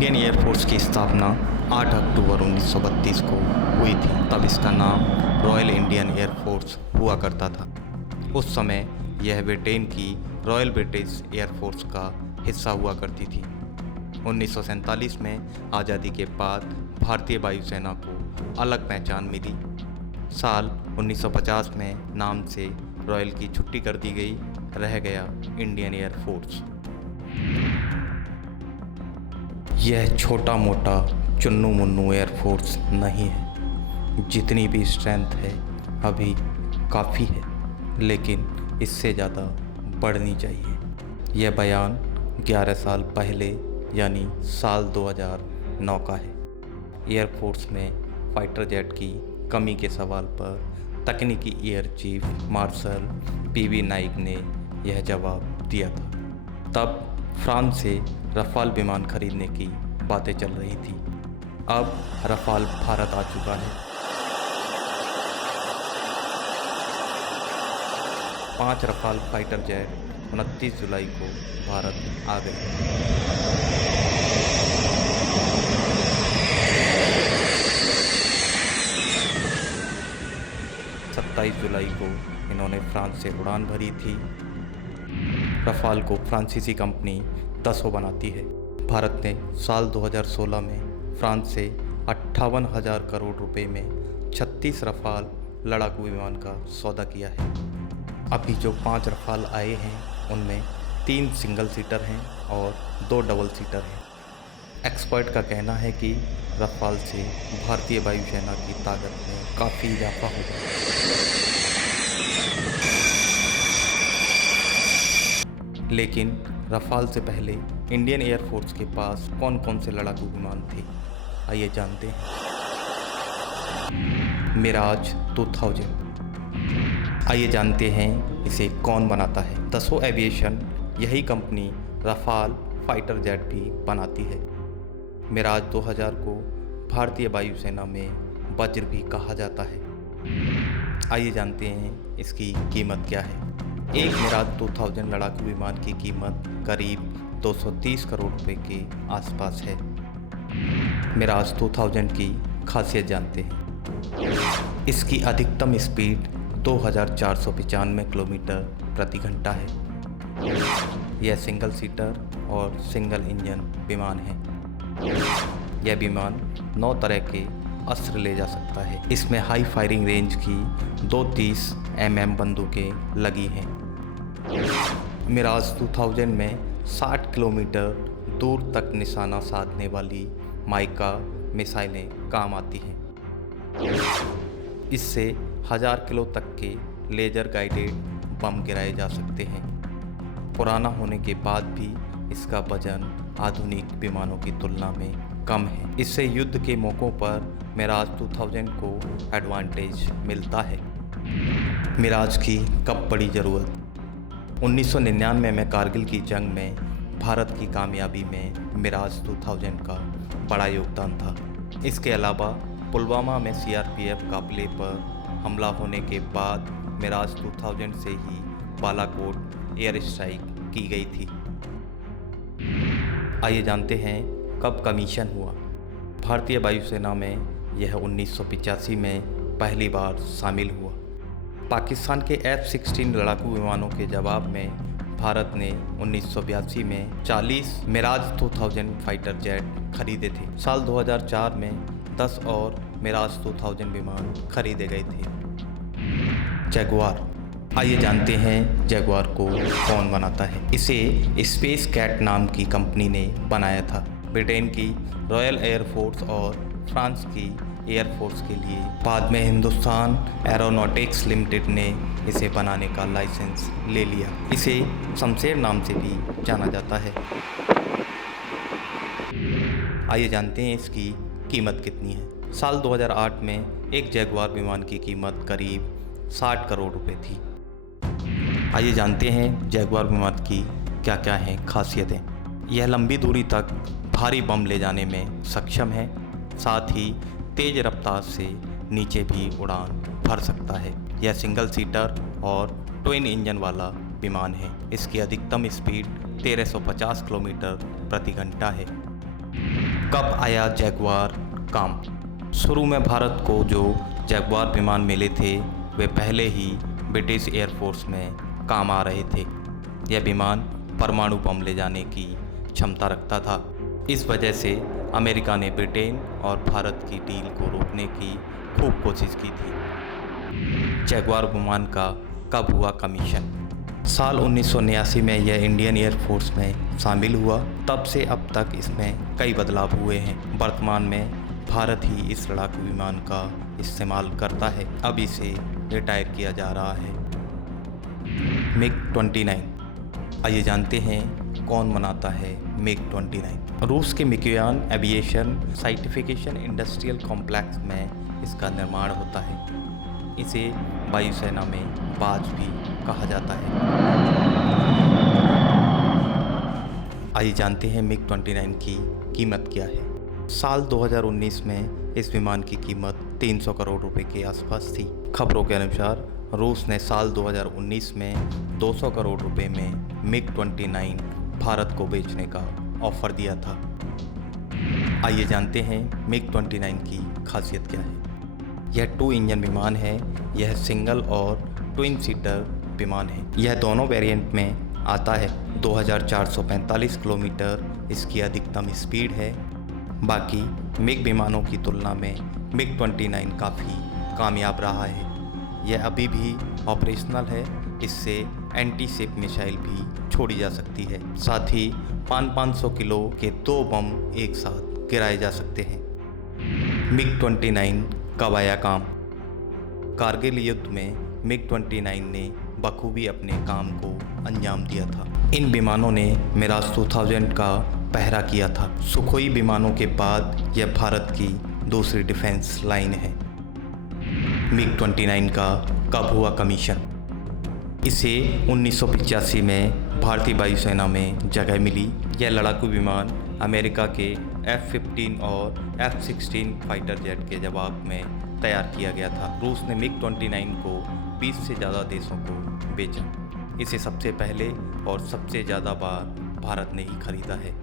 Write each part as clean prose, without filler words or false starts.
Indian air force की स्थापना 8 अक्टूबर 1932 को हुई थी। तब इसका नाम रॉयल इंडियन एयरफोर्स हुआ करता था। उस समय यह ब्रिटेन की रॉयल ब्रिटिश एयरफोर्स का हिस्सा हुआ करती थी। 1947 में आज़ादी के बाद भारतीय वायुसेना को अलग पहचान मिली। साल 1950 में नाम से रॉयल की छुट्टी कर दी गई, रह गया इंडियन एयरफोर्स। यह छोटा मोटा चुन्नू मुन्नू एयरफोर्स नहीं है। जितनी भी स्ट्रेंथ है अभी काफ़ी है, लेकिन इससे ज़्यादा बढ़नी चाहिए। यह बयान 11 साल पहले यानी साल 2009 का है। एयरफोर्स में फाइटर जेट की कमी के सवाल पर तकनीकी air chief marshal PV Naik ने यह जवाब दिया था। तब फ्रांस से रफाल विमान खरीदने की बातें चल रही थी। अब रफाल भारत आ चुका है। 5 रफाल फाइटर जेट 29 जुलाई को भारत आ गए। 27 जुलाई को इन्होंने फ्रांस से उड़ान भरी थी। रफाल को फ्रांसीसी कंपनी दसो बनाती है। भारत ने साल 2016 में फ्रांस से 58,000 करोड़ रुपए में 36 रफाल लड़ाकू विमान का सौदा किया है। अभी जो 5 रफाल आए हैं उनमें 3 सिंगल सीटर हैं और 2 डबल सीटर हैं। एक्सपर्ट का कहना है कि रफाल से भारतीय वायुसेना की ताकत में काफ़ी इजाफा होगा। लेकिन रफाल से पहले इंडियन एयरफोर्स के पास कौन कौन से लड़ाकू विमान थे, आइए जानते हैं। मिराज 2000। आइए जानते हैं इसे कौन बनाता है। दसो एविएशन, यही कंपनी रफाल फाइटर जेट भी बनाती है। मिराज 2000 को भारतीय वायुसेना में वज्र भी कहा जाता है। आइए जानते हैं इसकी कीमत क्या है। एक मिराज 2000 लड़ाकू विमान की कीमत करीब 230 करोड़ रुपए के आसपास है। मिराज 2000 की खासियत जानते हैं। इसकी अधिकतम स्पीड 2495 किलोमीटर प्रति घंटा है। यह सिंगल सीटर और सिंगल इंजन विमान है। यह विमान 9 तरह के अस्त्र ले जा सकता है। इसमें हाई फायरिंग रेंज की 230 mm बंदूकें लगी हैं। मिराज 2000 में 60 किलोमीटर दूर तक निशाना साधने वाली माइका मिसाइलें काम आती हैं। इससे 1000 किलो तक के लेजर गाइडेड बम गिराए जा सकते हैं। पुराना होने के बाद भी इसका वजन आधुनिक विमानों की तुलना में कम है। इससे युद्ध के मौक़ों पर मिराज 2000 को एडवांटेज मिलता है। मिराज की कब पड़ी ज़रूरत। 1999 में कारगिल की जंग में भारत की कामयाबी में मिराज 2000 का बड़ा योगदान था। इसके अलावा पुलवामा में सीआरपीएफ काफिले पर हमला होने के बाद मिराज 2000 से ही बालाकोट एयर स्ट्राइक की गई थी। आइए जानते हैं कब कमीशन हुआ। भारतीय वायुसेना में यह 1985 में पहली बार शामिल हुआ। पाकिस्तान के F-16 लड़ाकू विमानों के जवाब में भारत ने 1982 में 40 मिराज 2000 फाइटर जेट खरीदे थे। साल 2004 में 10 और मिराज 2000 विमान खरीदे गए थे। जगुआर। आइए जानते हैं जगुआर को कौन बनाता है। इसे स्पेस कैट नाम की कंपनी ने बनाया था। ब्रिटेन की रॉयल एयरफोर्स और फ्रांस की एयरफोर्स के लिए बाद में हिंदुस्तान एरोनॉटिक्स लिमिटेड ने इसे बनाने का लाइसेंस ले लिया। इसे शमशेर नाम से भी जाना जाता है। आइए जानते हैं इसकी कीमत कितनी है। साल 2008 में एक जगुआर विमान की कीमत करीब 60 करोड़ रुपए थी। आइए जानते हैं जगुआर विमान की क्या क्या हैं खासियतें। यह लंबी दूरी तक भारी बम ले जाने में सक्षम है। साथ ही तेज रफ्तार से नीचे भी उड़ान भर सकता है। यह सिंगल सीटर और ट्विन इंजन वाला विमान है। इसकी अधिकतम स्पीड 1350 किलोमीटर प्रति घंटा है। कब आया जैगुआर काम? शुरू में भारत को जो जैगुआर विमान मिले थे वे पहले ही ब्रिटिश एयरफोर्स में काम आ रहे थे। यह विमान परमाणु बम ले जाने की क्षमता रखता था। इस वजह से अमेरिका ने ब्रिटेन और भारत की डील को रोकने की खूब कोशिश की थी। जैगुआर विमान का कब हुआ कमीशन? साल 1989 में यह इंडियन एयरफोर्स में शामिल हुआ। तब से अब तक इसमें कई बदलाव हुए हैं। वर्तमान में भारत ही इस लड़ाकू विमान का इस्तेमाल करता है। अब इसे रिटायर किया जा रहा है। मिग-29, आइए जानते हैं कौन बनाता है मिग-29। रूस के मिकोयान एविएशन साइंटिफिकेशन इंडस्ट्रियल कॉम्प्लेक्स में इसका निर्माण होता है। इसे वायुसेना में बाज भी कहा जाता है। आइए जानते हैं मिग-29 की कीमत क्या है। साल 2019 में इस विमान की कीमत 300 करोड़ रुपए के आसपास थी। खबरों के अनुसार रूस ने साल 2019 में 200 करोड़ रुपए में मिग-29 भारत को बेचने का ऑफर दिया था। आइए जानते हैं मिग-29 की खासियत क्या है। यह 2 इंजन विमान है। यह सिंगल और ट्विन सीटर विमान है। यह दोनों वेरिएंट में आता है। 2445 किलोमीटर इसकी अधिकतम स्पीड है। बाकी मिग विमानों की तुलना में मिग-29 काफ़ी कामयाब रहा है। यह अभी भी ऑपरेशनल है। इससे एंटी शिप मिसाइल भी छोड़ी जा सकती है। साथ ही 500 किलो के 2 बम एक साथ गिराए जा सकते हैं। मिग-29 कब आया काम? कारगिल युद्ध में मिग-29 ने बखूबी अपने काम को अंजाम दिया था। इन विमानों ने मिराज 2000 का पहरा किया था। सुखोई विमानों के बाद यह भारत की दूसरी डिफेंस लाइन है। मिग-29 का कब हुआ कमीशन? इसे 1985 में भारतीय वायुसेना में जगह मिली। यह लड़ाकू विमान अमेरिका के F-15 और F-16 फाइटर जेट के जवाब में तैयार किया गया था। रूस ने मिग-29 को 20 से ज़्यादा देशों को बेचा। इसे सबसे पहले और सबसे ज़्यादा बार भारत ने ही खरीदा है।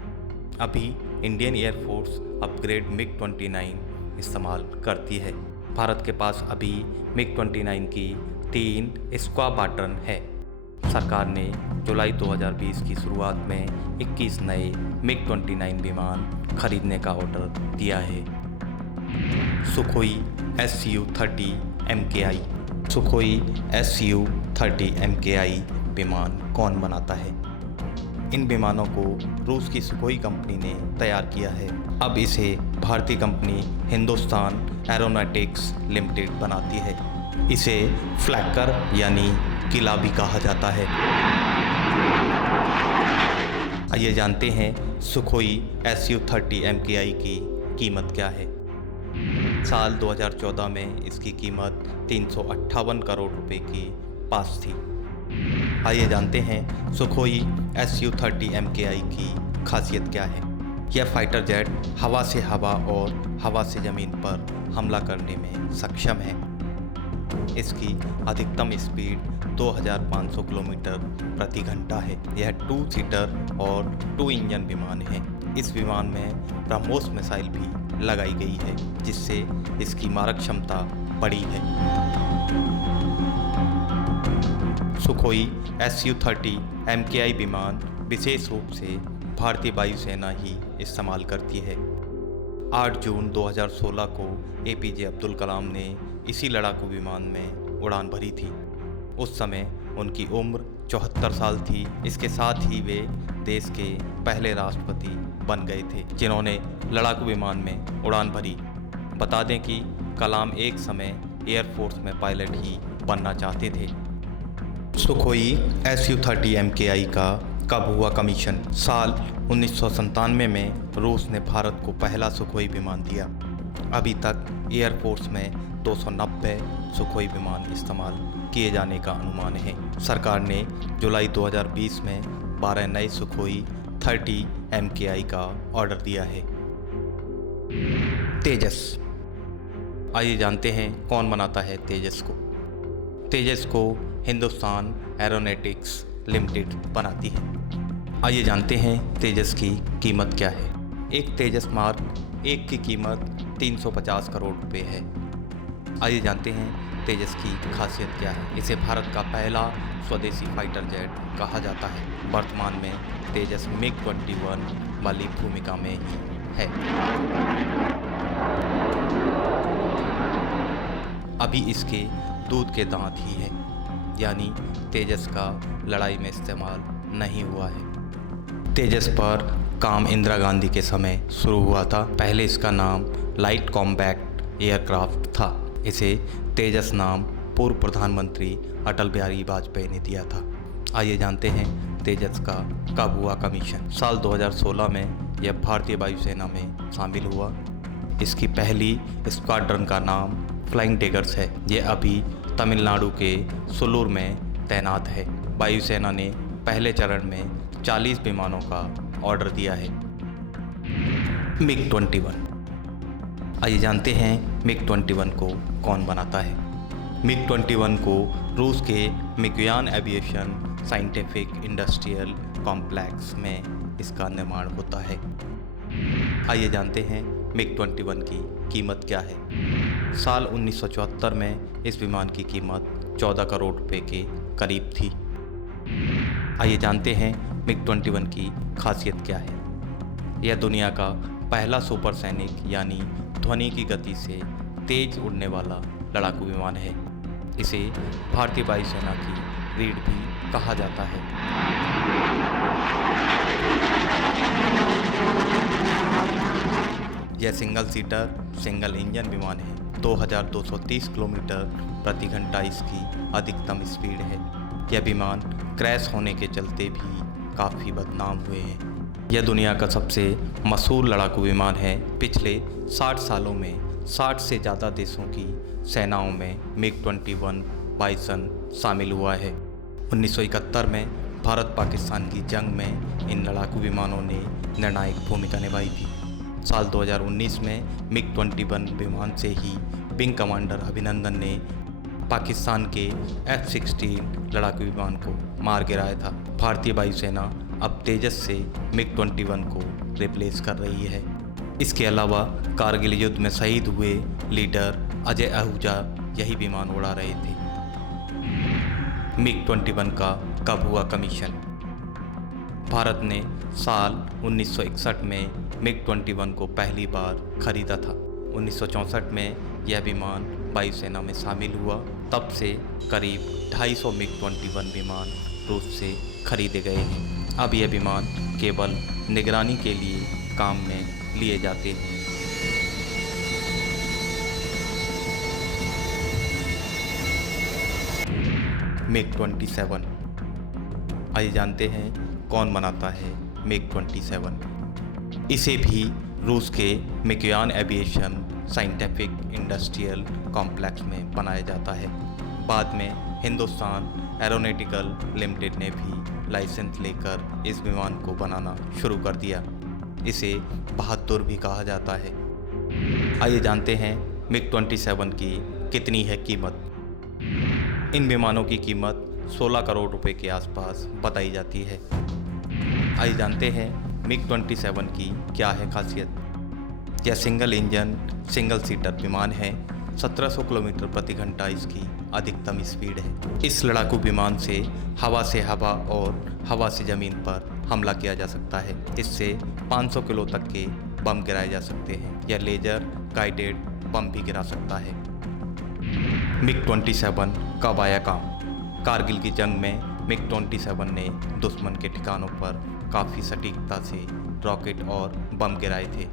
अभी इंडियन एयरफोर्स अपग्रेड मिग-29 इस्तेमाल करती है। भारत के पास अभी मिग-29 की 3 स्क्वाड्रन है। सरकार ने जुलाई 2020 की शुरुआत में 21 नए मिग-29 विमान खरीदने का ऑर्डर दिया है। Sukhoi Su-30 MKI। Sukhoi Su-30 MKI विमान कौन बनाता है? इन विमानों को रूस की सुखोई कंपनी ने तैयार किया है। अब इसे भारतीय कंपनी हिंदुस्तान एरोनॉटिक्स लिमिटेड बनाती है। इसे फ्लैकर यानी किला भी कहा जाता है। आइए जानते हैं सुखोई Su-30 MKI की कीमत क्या है। साल 2014 में इसकी कीमत 358 करोड़ रुपए की पास थी। आइए जानते हैं सुखोई Su-30 MKI की खासियत क्या है। यह फाइटर जेट हवा से हवा और हवा से ज़मीन पर हमला करने में सक्षम है। इसकी अधिकतम स्पीड 2500 किलोमीटर प्रति घंटा है। यह 2 सीटर और 2 इंजन विमान है। इस विमान में ब्रह्मोस मिसाइल भी लगाई गई है, जिससे इसकी मारक क्षमता बड़ी है। सुखोई Su-30 MKI विमान विशेष रूप से भारतीय वायुसेना ही इस्तेमाल करती है। 8 जून 2016 को APJ अब्दुल कलाम ने इसी लड़ाकू विमान में उड़ान भरी थी। उस समय उनकी उम्र 74 साल थी। इसके साथ ही वे देश के पहले राष्ट्रपति बन गए थे जिन्होंने लड़ाकू विमान में उड़ान भरी। बता दें कि कलाम एक समय एयरफोर्स में पायलट ही बनना चाहते थे। सुखोई Su-30 MKI का कब हुआ कमीशन? साल 1997 में रूस ने भारत को पहला सुखोई विमान दिया। अभी तक एयरफोर्स में 290 सुखोई विमान इस्तेमाल किए जाने का अनुमान है। सरकार ने जुलाई 2020 में 12 नए सुखोई 30 MKI का ऑर्डर दिया है। तेजस, आइए जानते हैं कौन बनाता है तेजस को। तेजस को हिंदुस्तान एरोनॉटिक्स लिमिटेड बनाती है। आइए जानते हैं तेजस की कीमत क्या है। एक तेजस मार्क 1 की कीमत 350 करोड़ रुपए है। आइए जानते हैं तेजस की खासियत क्या है। इसे भारत का पहला स्वदेशी फाइटर जेट कहा जाता है। वर्तमान में तेजस MiG-21 वाली भूमिका में ही है। अभी इसके दूध के दांत ही है, यानी तेजस का लड़ाई में इस्तेमाल नहीं हुआ है। तेजस पर काम इंदिरा गांधी के समय शुरू हुआ था। पहले इसका नाम लाइट कॉम्बैट एयरक्राफ्ट था। इसे तेजस नाम पूर्व प्रधानमंत्री अटल बिहारी वाजपेयी ने दिया था। आइए जानते हैं तेजस का कब हुआ कमीशन। साल 2016 में यह भारतीय वायुसेना में शामिल हुआ। इसकी पहली स्क्वाड्रन का नाम फ्लाइंग टिगर्स है। यह अभी तमिलनाडु के सुलूर में तैनात है। वायुसेना ने पहले चरण में 40 विमानों का ऑर्डर दिया है। MiG-21। आइए जानते हैं MiG-21 को कौन बनाता है। MiG-21 को रूस के मिग्यान एविएशन साइंटिफिक इंडस्ट्रियल कॉम्प्लेक्स में इसका निर्माण होता है। आइए जानते हैं MiG-21 की कीमत क्या है। साल 1974 में इस विमान की कीमत 14 करोड़ रुपए के करीब थी। आइए जानते हैं MiG-21 की खासियत क्या है। यह दुनिया का पहला सुपरसैनिक यानी ध्वनि की गति से तेज उड़ने वाला लड़ाकू विमान है। इसे भारतीय वायुसेना की रीढ़ भी कहा जाता है। यह सिंगल सीटर सिंगल इंजन विमान है। 2230 किलोमीटर प्रति घंटा इसकी अधिकतम स्पीड है। यह विमान क्रैश होने के चलते भी काफ़ी बदनाम हुए हैं। यह दुनिया का सबसे मशहूर लड़ाकू विमान है। पिछले 60 सालों में 60 से ज़्यादा देशों की सेनाओं में MiG-21 बाइसन शामिल हुआ है। 1971 में भारत पाकिस्तान की जंग में इन लड़ाकू विमानों ने निर्णायक भूमिका निभाई थी। साल 2019 में MiG-21 विमान से ही विंग कमांडर अभिनंदन ने पाकिस्तान के F-16 लड़ाकू विमान को मार गिराया था। भारतीय वायुसेना अब तेजस से MiG-21 को रिप्लेस कर रही है। इसके अलावा कारगिल युद्ध में शहीद हुए लीडर अजय आहूजा यही विमान उड़ा रहे थे। MiG-21 का कब हुआ कमीशन। भारत ने साल 1961 में MiG-21 को पहली बार खरीदा था। 1964 में यह विमान वायुसेना में शामिल हुआ। तब से करीब 250 MiG-21 विमान रूस से खरीदे गए हैं। अब यह विमान केवल निगरानी के लिए काम में लिए जाते हैं। MiG-27। आइए जानते हैं कौन बनाता है MiG-27। इसे भी रूस के मिग्यान एविएशन साइंटिफिक इंडस्ट्रियल कॉम्प्लेक्स में बनाया जाता है। बाद में हिंदुस्तान एरोनॉटिकल लिमिटेड ने भी लाइसेंस लेकर इस विमान को बनाना शुरू कर दिया। इसे बहादुर भी कहा जाता है। आइए जानते हैं MiG-27 की कितनी है कीमत। इन विमानों की कीमत 16 करोड़ रुपए के आसपास बताई जाती है। आइए जानते हैं MiG-27 की क्या है खासियत। यह सिंगल इंजन सिंगल सीटर विमान है। 1700 किलोमीटर प्रति घंटा इसकी अधिकतम स्पीड है। इस लड़ाकू विमान से हवा और हवा से ज़मीन पर हमला किया जा सकता है। इससे 500 किलो तक के बम गिराए जा सकते हैं। यह लेजर गाइडेड बम भी गिरा सकता है। MiG-27 कब आया काम। कारगिल की जंग में MiG-27 ने दुश्मन के ठिकानों पर काफ़ी सटीकता से रॉकेट और बम गिराए थे।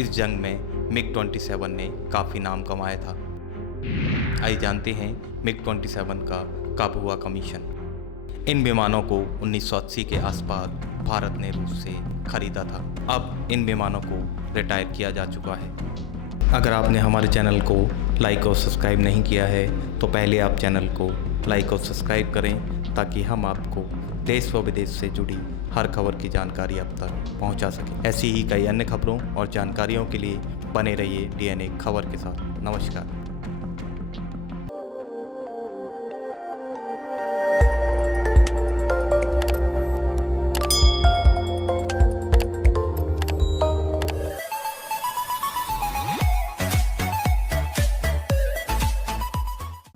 इस जंग में MiG-27 ने काफ़ी नाम कमाया था। आइए जानते हैं MiG-27 का कब हुआ कमीशन। इन विमानों को 1980 के आसपास भारत ने रूस से खरीदा था। अब इन विमानों को रिटायर किया जा चुका है। अगर आपने हमारे चैनल को लाइक और सब्सक्राइब नहीं किया है तो पहले आप चैनल को लाइक और सब्सक्राइब करें ताकि हम आपको देश व विदेश से जुड़ी हर खबर की जानकारी अब तक पहुंचा सकें। ऐसी ही कई अन्य खबरों और जानकारियों के लिए बने रहिए DNA खबर के साथ। नमस्कार।